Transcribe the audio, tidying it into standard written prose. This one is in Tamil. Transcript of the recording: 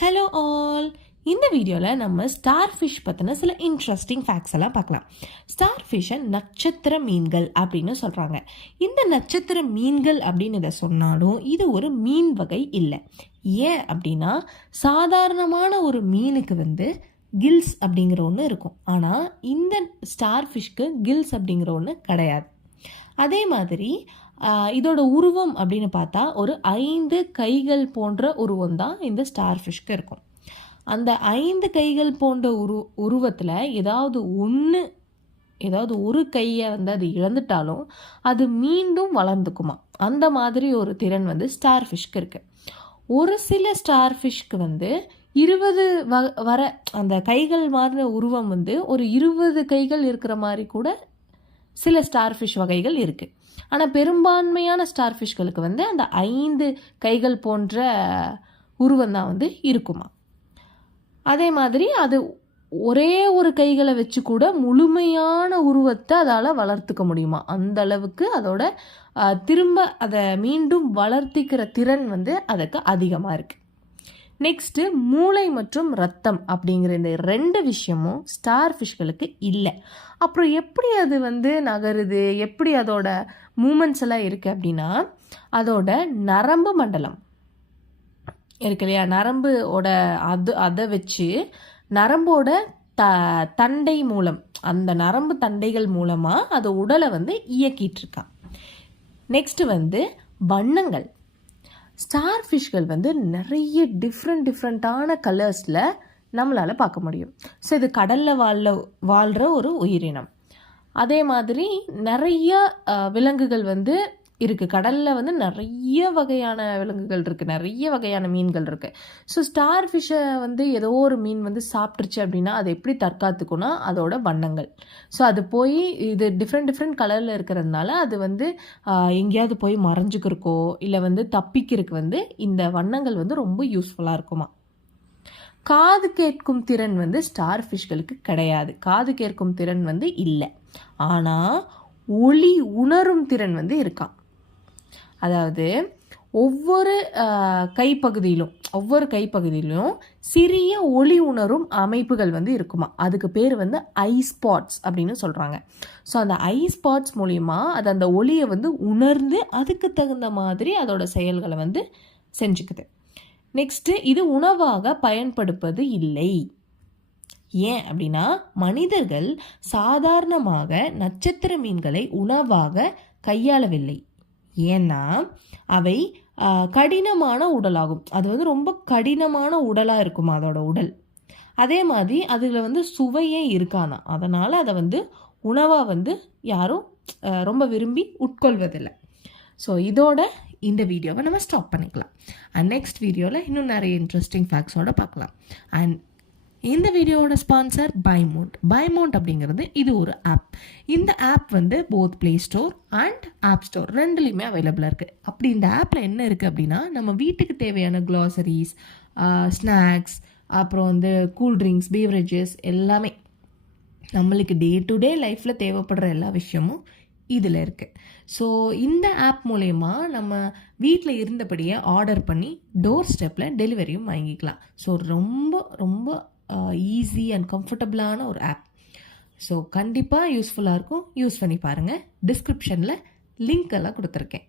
Hello all. இந்த வீடியோவில் நம்ம ஸ்டார் ஃபிஷ் பற்றின சில இன்ட்ரெஸ்டிங் ஃபேக்ட்ஸ் எல்லாம் பார்க்கலாம். ஸ்டார் ஃபிஷ்ஷை நட்சத்திர மீன்கள் அப்படின்னு சொல்கிறாங்க. இந்த நட்சத்திர மீன்கள் அப்படின்னு இதை சொன்னாலும் இது ஒரு மீன் வகை இல்லை. ஏன் அப்படின்னா சாதாரணமான ஒரு மீனுக்கு கில்ஸ் அப்படிங்கிற ஒன்று இருக்கும். ஆனால் இந்த ஸ்டார் ஃபிஷ்க்கு கில்ஸ் அப்படிங்கிற ஒன்று கிடையாது. அதே மாதிரி இதோட உருவம் அப்படின்னு பார்த்தா ஒரு 5 கைகள் போன்ற உருவம் தான் இந்த ஸ்டார் ஃபிஷ்க்கு இருக்கும். அந்த 5 கைகள் போன்ற உருவத்தில் ஏதாவது ஒரு கையை அது இழந்துட்டாலும் அது மீண்டும் வளர்ந்துக்குமா. அந்த மாதிரி ஒரு திறன் ஸ்டார் ஃபிஷ்க்கு இருக்கு. ஒரு சில ஸ்டார் ஃபிஷ்க்கு 20 வர அந்த கைகள் மாறின உருவம் ஒரு 20 கைகள் இருக்கிற மாதிரி கூட சில ஸ்டார் ஃபிஷ் வகைகள் இருக்குது. ஆனால் பெரும்பான்மையான ஸ்டார் ஃபிஷ்களுக்கு அந்த 5 கைகள் போன்ற உருவம் தான் இருக்குமா. அதே மாதிரி அது ஒரே ஒரு கைகளை வச்சு கூட முழுமையான உருவத்தை அதால் வளர்த்துக்க முடியுமா. அந்த அளவுக்கு அதோட திரும்ப அதை மீண்டும் வளர்த்திக்கிற திறன் அதுக்கு அதிகமாக இருக்குது. நெக்ஸ்ட்டு மூளை மற்றும் ரத்தம் அப்படிங்கிற இந்த 2 விஷயமும் ஸ்டார் ஃபிஷ்களுக்கு இல்லை. அப்புறம் எப்படி அது நகருது, எப்படி அதோட மூமெண்ட்ஸ் எல்லாம் இருக்குது அப்படின்னா அதோட நரம்பு மண்டலம் இருக்கு இல்லையா, நரம்போட அதை வச்சு நரம்போட தண்டை மூலம், அந்த நரம்பு தண்டைகள் மூலமாக அது உடலை இயக்கிட்டு இருக்கான். நெக்ஸ்ட்டு வண்ணங்கள். ஸ்டார் ஃபிஷ்கள் நிறைய டிஃப்ரெண்ட்டான கலர்ஸில் நம்மளால் பார்க்க முடியும். ஸோ இது கடலில் வாழ்கிற ஒரு உயிரினம். அதே மாதிரி நிறைய விலங்குகள் இருக்குது. கடலில் நிறைய வகையான விலங்குகள் இருக்குது, நிறைய வகையான மீன்கள் இருக்குது. ஸோ ஸ்டார் ஃபிஷ்ஷை ஏதோ ஒரு மீன் சாப்பிட்ருச்சு அப்படின்னா அது எப்படி தற்காத்துக்குன்னா அதோட வண்ணங்கள். ஸோ அது போய் இது டிஃப்ரெண்ட் கலரில் இருக்கிறதுனால அது எங்கேயாவது போய் மறைஞ்சிக்கிறக்கோ இல்லை தப்பிக்கிறதுக்கு இந்த வண்ணங்கள் ரொம்ப யூஸ்ஃபுல்லாக இருக்குமா. காது கேட்கும் திறன் ஸ்டார் ஃபிஷ்களுக்கு கிடையாது. காது கேட்கும் திறன் இல்லை. ஆனால் ஒளி உணரும் திறன் இருக்கான். அதாவது ஒவ்வொரு கைப்பகுதியிலும் சிறிய ஒளி உணரும் அமைப்புகள் இருக்குமா. அதுக்கு பேர் ஐ ஸ்பாட்ஸ் அப்படின்னு சொல்கிறாங்க. ஸோ அந்த ஐ ஸ்பாட்ஸ் மூலிமா அது அந்த ஒளியை உணர்ந்து அதுக்கு தகுந்த மாதிரி அதோட செயல்களை செஞ்சுக்குது. நெக்ஸ்ட்டு இது உணவாக பயன்படுத்துவது இல்லை. ஏன் அப்படின்னா மனிதர்கள் சாதாரணமாக நட்சத்திர மீன்களை உணவாக கையாளவில்லை. ஏன்னா அவை கடினமான உடலாகும். அது ரொம்ப கடினமான உடலாக இருக்குமா அதோட உடல். அதே மாதிரி அதில் சுவையே இருக்கானா. அதனால் அதை உணவாக யாரும் ரொம்ப விரும்பி உட்கொள்வதில்லை. ஸோ இதோட இந்த வீடியோவை நம்ம ஸ்டாப் பண்ணிக்கலாம். அண்ட் நெக்ஸ்ட் வீடியோவில் இன்னும் நிறைய இன்ட்ரெஸ்டிங் ஃபேக்ட்ஸோடு பார்க்கலாம். அண்ட் இந்த வீடியோவோட ஸ்பான்சர் பைமவுண்ட் அப்படிங்கிறது இது ஒரு ஆப். இந்த app both play store and app store ரெண்டுலேயுமே அவைலபிளாக இருக்குது. அப்படி இந்த ஆப்பில் என்ன இருக்குது அப்படின்னா நம்ம வீட்டுக்கு தேவையான க்ளாசரிஸ், ஸ்நாக்ஸ், அப்புறம் கூல்ட்ரிங்க்ஸ், பீவரேஜஸ் எல்லாமே நம்மளுக்கு டே டு டே லைஃப்பில் தேவைப்படுற எல்லா விஷயமும் இதில் இருக்குது. ஸோ இந்த ஆப் மூலயமா நம்ம வீட்டில் இருந்தபடியே ஆர்டர் பண்ணி டோர் ஸ்டெப்பில் டெலிவரியும் வாங்கிக்கலாம். ஸோ ரொம்ப ஈஸி அண்ட் கம்ஃபர்டபுளான ஒரு ஆப். ஸோ கண்டிப்பாக யூஸ்ஃபுல்லாக இருக்கும். யூஸ் பண்ணி பாருங்கள். டிஸ்கிரிப்ஷனில் லிங்க் எல்லாம் கொடுத்துருக்கேன்.